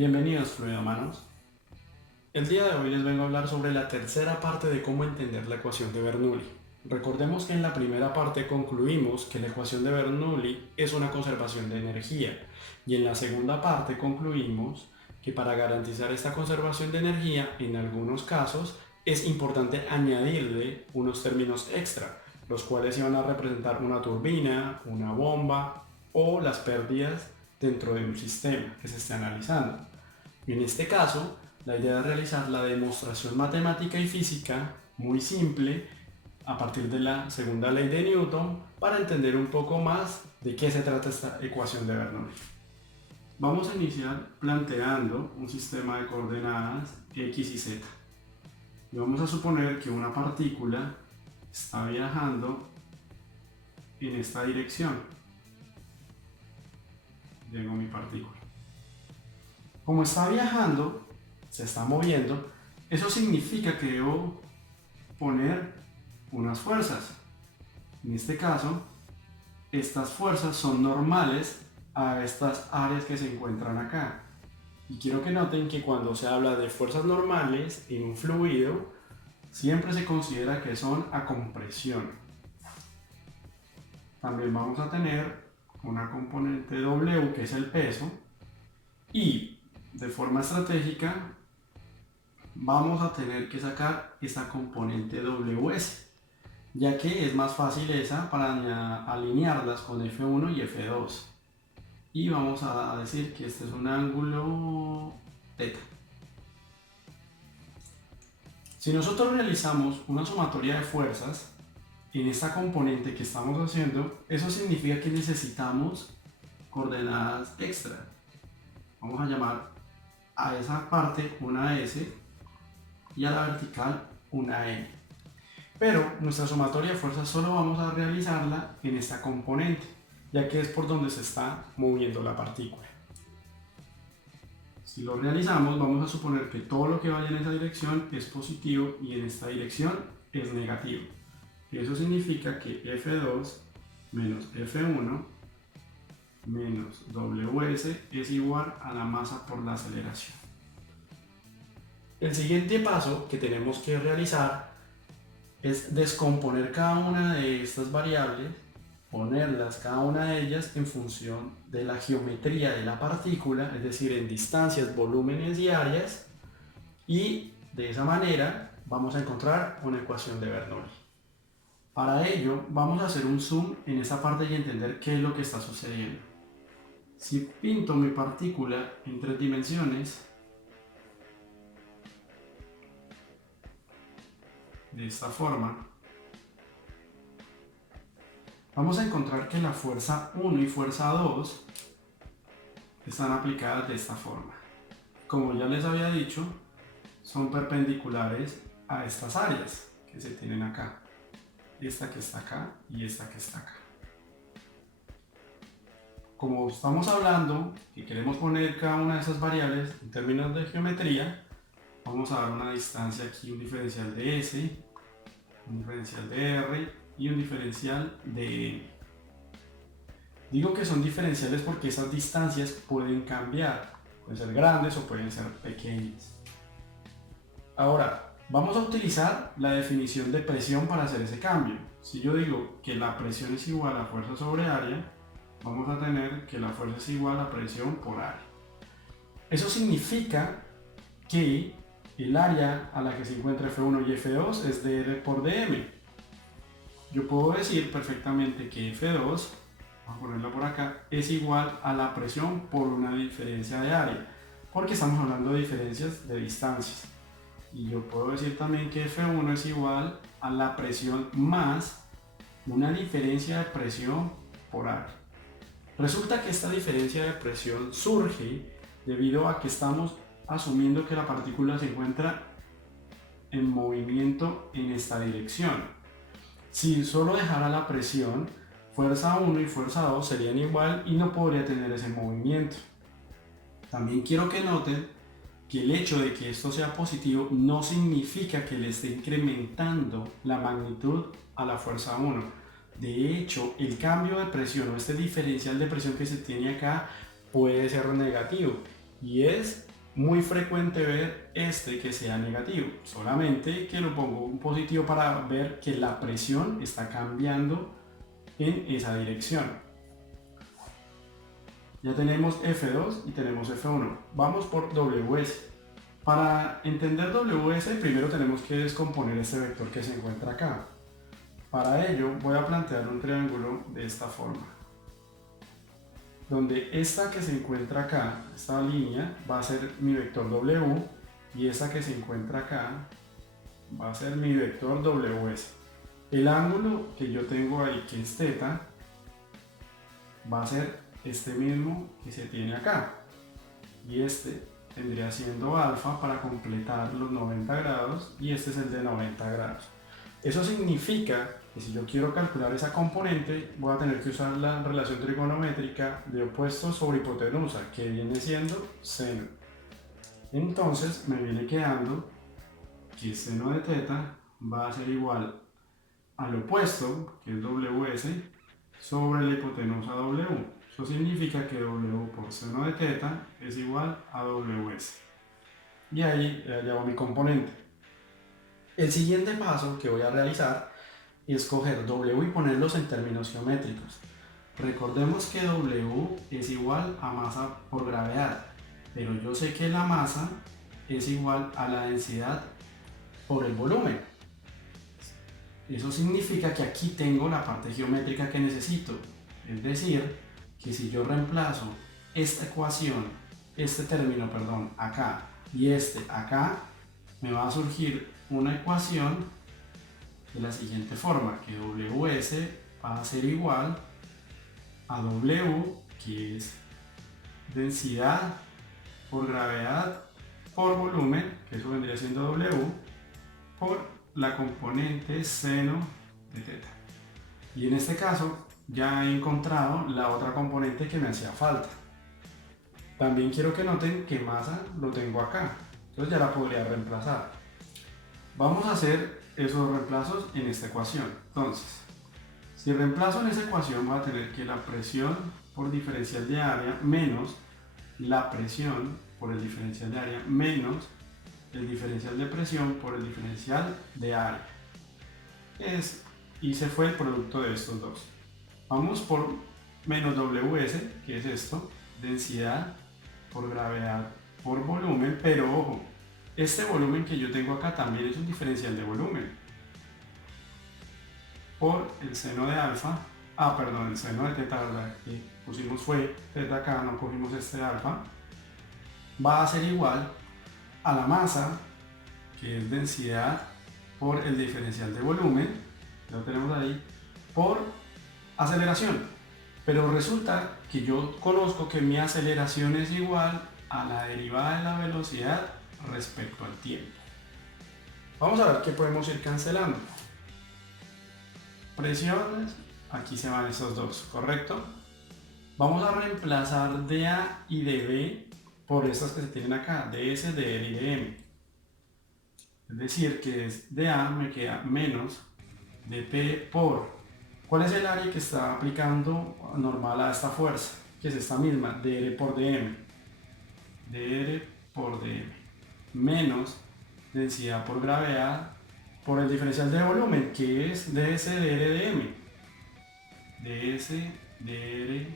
Bienvenidos fluidomanos. El día de hoy les vengo a hablar sobre la tercera parte de cómo entender la ecuación de Bernoulli. Recordemos que en la primera parte concluimos que la ecuación de Bernoulli es una conservación de energía y en la segunda parte concluimos que para garantizar esta conservación de energía en algunos casos es importante añadirle unos términos extra, los cuales iban a representar una turbina, una bomba o las pérdidas dentro de un sistema que se esté analizando. En este caso, la idea es realizar la demostración matemática y física muy simple a partir de la segunda ley de Newton para entender un poco más de qué se trata esta ecuación de Bernoulli. Vamos a iniciar planteando un sistema de coordenadas x y z. Y vamos a suponer que una partícula está viajando en esta dirección. Llegó mi partícula. Como está viajando, se está moviendo, eso significa que debo poner unas fuerzas. En este caso, estas fuerzas son normales a estas áreas que se encuentran acá. Y quiero que noten que cuando se habla de fuerzas normales en un fluido, siempre se considera que son a compresión. También vamos a tener una componente W, que es el peso, y de forma estratégica vamos a tener que sacar esta componente WS, ya que es más fácil esa para alinearlas con F1 y F2. Y vamos a decir que este es un ángulo θ. Si nosotros realizamos una sumatoria de fuerzas en esta componente que estamos haciendo, eso significa que necesitamos coordenadas extra. Vamos a llamar a esa parte una S y a la vertical una N. Pero nuestra sumatoria de fuerzas solo vamos a realizarla en esta componente, ya que es por donde se está moviendo la partícula. Si lo realizamos, vamos a suponer que todo lo que vaya en esa dirección es positivo y en esta dirección es negativo. Eso significa que F2 menos F1 menos WS es igual a la masa por la aceleración. El siguiente paso que tenemos que realizar es descomponer cada una de estas variables, ponerlas cada una de ellas en función de la geometría de la partícula, es decir, en distancias, volúmenes y áreas, y de esa manera vamos a encontrar una ecuación de Bernoulli. Para ello vamos a hacer un zoom en esa parte y entender qué es lo que está sucediendo. Si pinto mi partícula en 3 dimensiones, de esta forma, vamos a encontrar que la fuerza 1 y fuerza 2 están aplicadas de esta forma. Como ya les había dicho, son perpendiculares a estas áreas que se tienen acá. Esta que está acá y esta que está acá. Como estamos hablando y queremos poner cada una de esas variables en términos de geometría, vamos a dar una distancia aquí, un diferencial de S, un diferencial de R y un diferencial de N. Digo que son diferenciales porque esas distancias pueden cambiar, pueden ser grandes o pueden ser pequeñas. Ahora, vamos a utilizar la definición de presión para hacer ese cambio. Si yo digo que la presión es igual a fuerza sobre área, vamos a tener que la fuerza es igual a presión por área. Eso significa que el área a la que se encuentra F1 y F2 es dr por dm. Yo puedo decir perfectamente que F2, vamos a ponerlo por acá, es igual a la presión por una diferencia de área, porque estamos hablando de diferencias de distancias. Y yo puedo decir también que F1 es igual a la presión más una diferencia de presión por área. Resulta que esta diferencia de presión surge debido a que estamos asumiendo que la partícula se encuentra en movimiento en esta dirección. Si solo dejara la presión, fuerza 1 y fuerza 2 serían igual y no podría tener ese movimiento. También quiero que noten que el hecho de que esto sea positivo no significa que le esté incrementando la magnitud a la fuerza 1. De hecho, el cambio de presión o este diferencial de presión que se tiene acá puede ser negativo y es muy frecuente ver que sea negativo, solamente que lo pongo un positivo para ver que la presión está cambiando en esa dirección. Ya tenemos F2 y tenemos F1. Vamos por WS. Para entender WS, primero tenemos que descomponer este vector que se encuentra acá. Para ello voy a plantear un triángulo de esta forma, donde esta que se encuentra acá, esta línea, va a ser mi vector W, y esta que se encuentra acá va a ser mi vector WS. El ángulo que yo tengo ahí, que es θ, va a ser este mismo que se tiene acá, y este vendría siendo alfa para completar los 90 grados, y este es el de 90 grados. Eso significa que si yo quiero calcular esa componente, voy a tener que usar la relación trigonométrica de opuestos sobre hipotenusa, que viene siendo seno. Entonces me viene quedando que seno de θ va a ser igual al opuesto, que es WS, sobre la hipotenusa W. Eso significa que W por seno de θ es igual a WS. Y ahí ya va mi componente. El siguiente paso que voy a realizar es coger W y ponerlos en términos geométricos. Recordemos que W es igual a masa por gravedad, pero yo sé que la masa es igual a la densidad por el volumen. Eso significa que aquí tengo la parte geométrica que necesito, es decir, que si yo reemplazo esta ecuación, este término, perdón, acá y este acá, me va a surgir una ecuación de la siguiente forma, que WS va a ser igual a W, que es densidad por gravedad por volumen, que eso vendría siendo W, por la componente seno de θ. Y en este caso ya he encontrado la otra componente que me hacía falta. También quiero que noten que masa lo tengo acá, entonces ya la podría reemplazar. Vamos a hacer esos reemplazos en esta ecuación. Entonces, si reemplazo en esta ecuación, voy a tener que la presión por diferencial de área menos la presión por el diferencial de área menos el diferencial de presión por el diferencial de área. Y se fue el producto de estos dos. Vamos por menos WS, que es esto, densidad por gravedad por volumen, pero ojo, este volumen que yo tengo acá también es un diferencial de volumen, por el seno de alfa, perdón, el seno de θ, ¿verdad? Que pusimos fue θ acá, no cogimos este alfa, va a ser igual a la masa, que es densidad por el diferencial de volumen, lo tenemos ahí, por aceleración. Pero resulta que yo conozco que mi aceleración es igual a la derivada de la velocidad respecto al tiempo. Vamos a ver qué podemos ir cancelando. Presiones, aquí se van esos dos, ¿correcto? Vamos a reemplazar dA y dB por estas que se tienen acá, ds, dr y dm. Es decir, que dA me queda menos dp por... ¿Cuál es el área que está aplicando normal a esta fuerza? Que es esta misma, dr por dm. dr por dm. Menos densidad por gravedad por el diferencial de volumen, que es ds, dr, dm. ds, dr,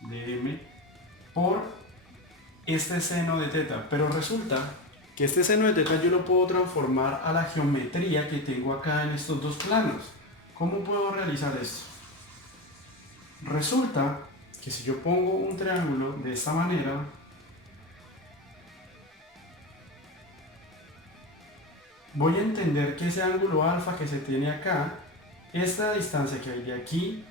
dm por este seno de θ. Pero resulta que este seno de θ yo lo puedo transformar a la geometría que tengo acá en estos dos planos. ¿Cómo puedo realizar esto? Resulta que si yo pongo un triángulo de esta manera, voy a entender que ese ángulo alfa que se tiene acá, esta distancia que hay de aquí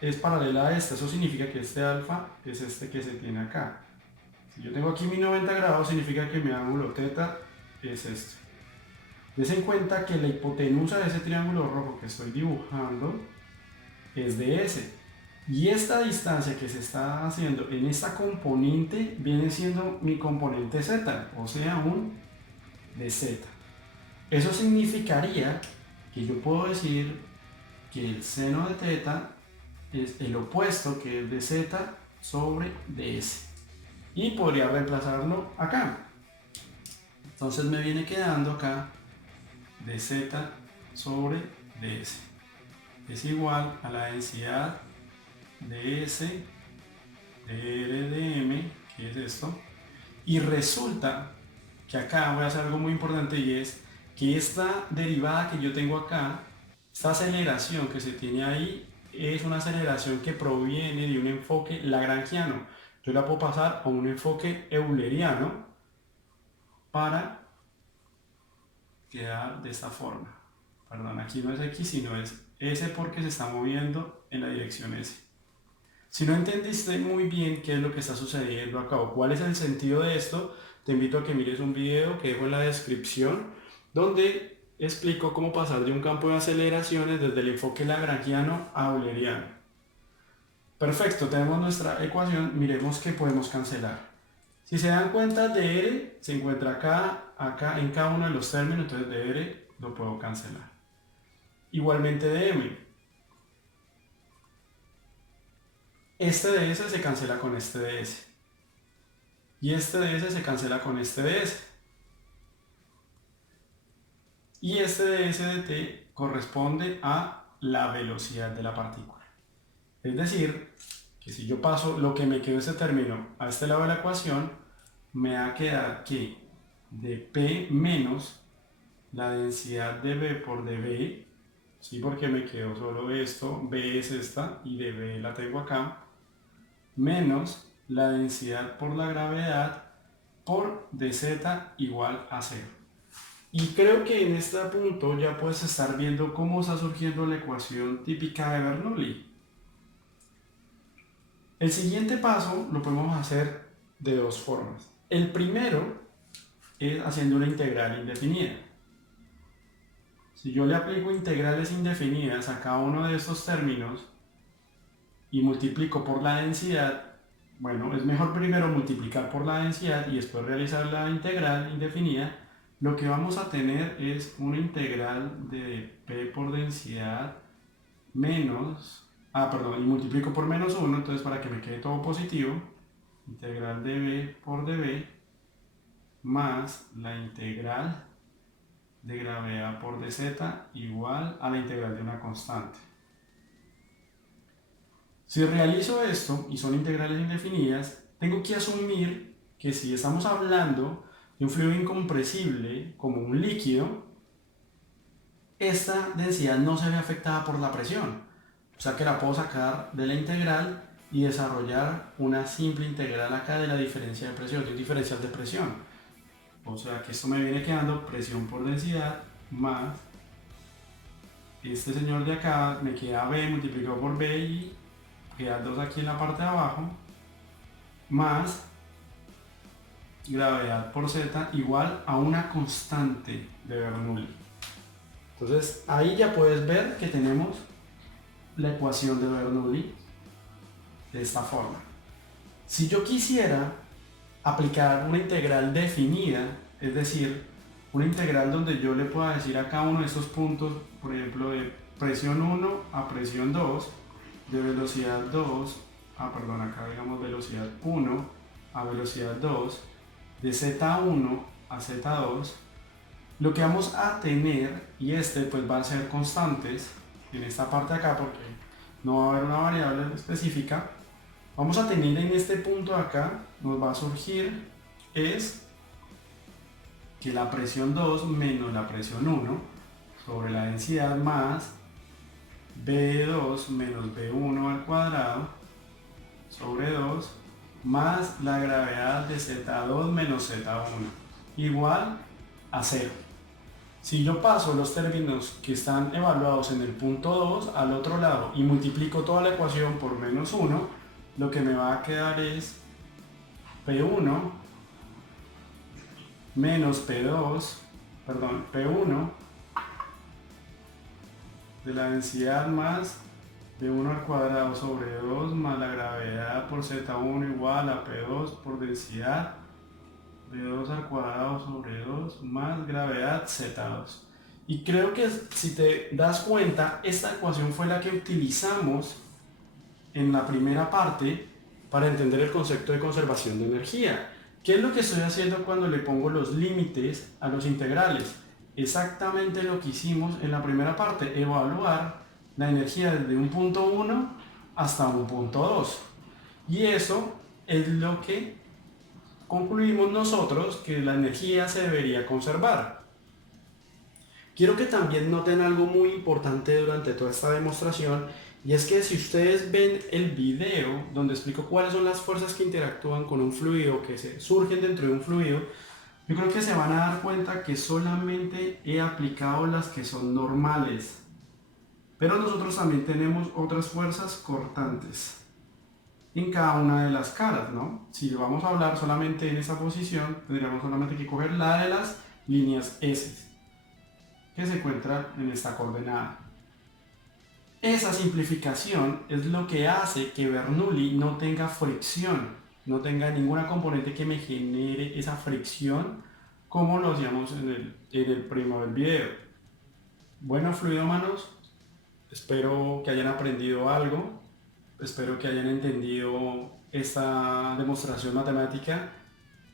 es paralela a esta. Eso significa que este alfa es este que se tiene acá. Si yo tengo aquí mi 90 grados, significa que mi ángulo θ es este. Des en cuenta que la hipotenusa de ese triángulo rojo que estoy dibujando es ds. Y esta distancia que se está haciendo en esta componente viene siendo mi componente z, o sea, un dz. Eso significaría que yo puedo decir que el seno de θ es el opuesto, que es dz sobre ds. y podría reemplazarlo acá. Entonces me viene quedando acá dz sobre ds es igual a la densidad de S de R de M, que es esto, y resulta que acá voy a hacer algo muy importante, y es que esta derivada que yo tengo acá, esta aceleración que se tiene ahí, es una aceleración que proviene de un enfoque lagrangiano. Yo la puedo pasar a un enfoque euleriano para quedar de esta forma. Perdón, aquí no es X, sino es S porque se está moviendo en la dirección S. Si no entendiste muy bien qué es lo que está sucediendo acá o cuál es el sentido de esto, te invito a que mires un video que dejo en la descripción donde explico cómo pasar de un campo de aceleraciones desde el enfoque lagrangiano a euleriano. Perfecto, tenemos nuestra ecuación, miremos que podemos cancelar. Si se dan cuenta, dr se encuentra acá en cada uno de los términos, entonces dr lo puedo cancelar. Igualmente dm. Este ds se cancela con este ds. Y este ds se cancela con este ds. Y este ds de t corresponde a la velocidad de la partícula. Es decir, que si yo paso lo que me quedó este término a este lado de la ecuación, me va a quedar que de P menos la densidad de B por dB, ¿sí? Porque me quedó solo esto, B es esta y dB la tengo acá, menos la densidad por la gravedad por dz igual a 0. Y creo que en este punto ya puedes estar viendo cómo está surgiendo la ecuación típica de Bernoulli. El siguiente paso lo podemos hacer de dos formas. El primero es haciendo una integral indefinida. Si yo le aplico integrales indefinidas a cada uno de estos términos y multiplico por la densidad, bueno, es mejor primero multiplicar por la densidad y después realizar la integral indefinida. Lo que vamos a tener es una integral de P por densidad menos, y multiplico por menos 1, entonces para que me quede todo positivo, integral de B por dB más la integral de gravedad por dz igual a la integral de una constante. Si realizo esto y son integrales indefinidas, tengo que asumir que si estamos hablando de un fluido incompresible como un líquido, esta densidad no se ve afectada por la presión. O sea que la puedo sacar de la integral y desarrollar una simple integral acá de la diferencia de presión, de un diferencial de presión. O sea que esto me viene quedando presión por densidad más este señor de acá, me queda B multiplicado por B y queda 2 aquí en la parte de abajo, más gravedad por Z igual a una constante de Bernoulli. Entonces ahí ya puedes ver que tenemos la ecuación de Bernoulli de esta forma. Si yo quisiera aplicar una integral definida, es decir, una integral donde yo le pueda decir a cada uno de estos puntos, por ejemplo, de presión 1 a presión 2, de velocidad 2, acá digamos velocidad 1 a velocidad 2, de Z1 a Z2, lo que vamos a tener, y pues va a ser constantes en esta parte de acá porque no va a haber una variable específica, vamos a tener en este punto de acá, nos va a surgir es que la presión 2 menos la presión 1 sobre la densidad más B2 menos B1 al cuadrado sobre 2 más la gravedad de Z2 menos Z1 igual a 0. Si yo paso los términos que están evaluados en el punto 2 al otro lado y multiplico toda la ecuación por menos 1, lo que me va a quedar es P1 menos P1 de la densidad más B1 al cuadrado sobre 2 más la gravedad por Z1 igual a P2 por densidad B2 al cuadrado sobre 2 más gravedad Z2. Y creo que si te das cuenta, esta ecuación fue la que utilizamos en la primera parte para entender el concepto de conservación de energía. ¿Qué es lo que estoy haciendo cuando le pongo los límites a los integrales? Exactamente lo que hicimos en la primera parte, evaluar la energía desde un punto 1 hasta un punto 2. Y eso es lo que concluimos nosotros, que la energía se debería conservar. Quiero que también noten algo muy importante durante toda esta demostración, y es que si ustedes ven el video donde explico cuáles son las fuerzas que interactúan con un fluido, que surgen dentro de un fluido, yo creo que se van a dar cuenta que solamente he aplicado las que son normales. Pero nosotros también tenemos otras fuerzas cortantes en cada una de las caras, ¿no? Si vamos a hablar solamente en esa posición, tendríamos solamente que coger la de las líneas S, que se encuentra en esta coordenada. Esa simplificación es lo que hace que Bernoulli no tenga fricción, no tenga ninguna componente que me genere esa fricción como lo hacíamos en el primer video. Bueno, fluidómanos, espero que hayan aprendido algo, espero que hayan entendido esta demostración matemática.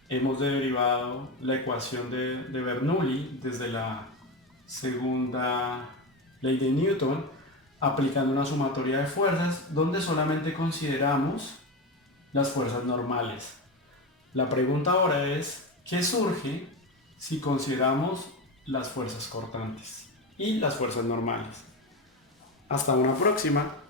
Hemos derivado la ecuación de Bernoulli desde la segunda ley de Newton, aplicando una sumatoria de fuerzas donde solamente consideramos las fuerzas normales. La pregunta ahora es, ¿qué surge si consideramos las fuerzas cortantes y las fuerzas normales? Hasta una próxima.